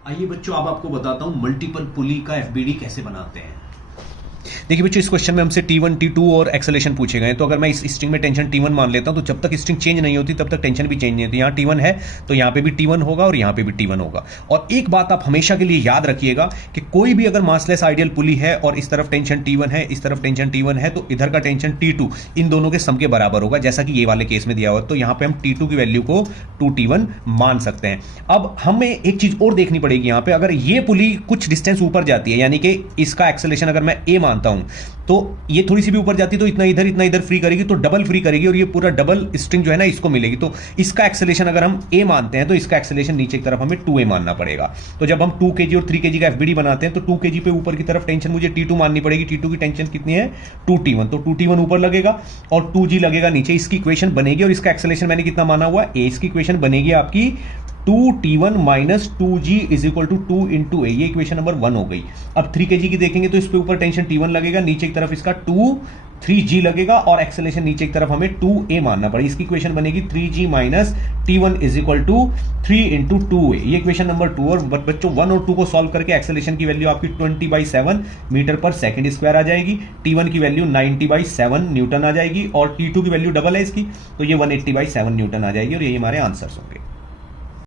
आइए बच्चों, अब आपको बताता हूं मल्टीपल पुली का एफबीडी कैसे बनाते हैं। देखिए बच्चों, इस क्वेश्चन में हमसे T1 T2 और एक्सेलेरेशन पूछे गए। तो अगर मैं इस स्ट्रिंग में टेंशन T1 मान लेता हूं तो जब तक स्ट्रिंग चेंज नहीं होती तब तक टेंशन भी चेंज नहीं होती। यहाँ T1 है तो यहाँ पे भी T1 होगा और यहाँ पे भी T1 होगा। और एक बात आप हमेशा के लिए याद रखिएगा कि कोई भी अगर मासलेस आइडियल पुली है और इस तरफ टेंशन T1 है, इस तरफ टेंशन T1 है, तो इधर का टेंशन T2 इन दोनों के सम के बराबर होगा, जैसा कि ये वाले केस में दिया हुआ है। तो यहाँ पे हम T2 की वैल्यू को 2T1 मान सकते हैं। अब हमें एक चीज और देखनी पड़ेगी यहाँ पे, अगर ये पुली कुछ डिस्टेंस ऊपर जाती है, यानी कि इसका एक्सेलेरेशन अगर मैं A मानता हूं तो ये थोड़ी सी भी ऊपर जाती है तो इतना इधर फ्री करेगी, तो डबल फ्री करेगी और ये पूरा डबल स्ट्रिंग जो है ना इसको मिलेगी। तो इसका एक्सेलेरेशन अगर हम A मानते हैं तो इसका एक्सेलेरेशन नीचे की तरफ हमें 2A मानना पड़ेगा। तो जब हम 2 kg और 3 kg का एफबीडी बनाते हैं तो 2 kg पे ऊपर की तरफ टेंशन मुझे T2 माननी पड़ेगी। T2 की टेंशन कितनी है? 2T1। तो 2T1 ऊपर लगेगा और 2G लगेगा नीचे। इसकी इक्वेशन बनेगी और इसका एक्सेलेरेशन मैंने कितना माना हुआ है? A। इसकी इक्वेशन बनेगी आपकी 2T1 minus 2G is equal to 2 into A. ये इक्वेशन नंबर 1 हो गई। अब 3 kg की देखेंगे तो इस पे ऊपर टेंशन T1 लगेगा, नीचे की तरफ इसका 3G लगेगा और एक्सेलेरेशन नीचे की तरफ हमें 2A मानना पड़ेगा। इसकी इक्वेशन बनेगी 3G minus T1 is equal to 3 into 2A। ये इक्वेशन नंबर 2। और बच्चों 1 और 2 को सॉल्व करके एक्सेलेरेशन की वैल्यू आपकी 20/7 मीटर पर सेकंड स्क्वायर आ जाएगी। T1 की वैल्यू 90/7 न्यूटन आ जाएगी और T2 की वैल्यू डबल है इसकी, तो ये 180/7 न्यूटन आ जाएगी और ये हमारे आंसर्स होंगे।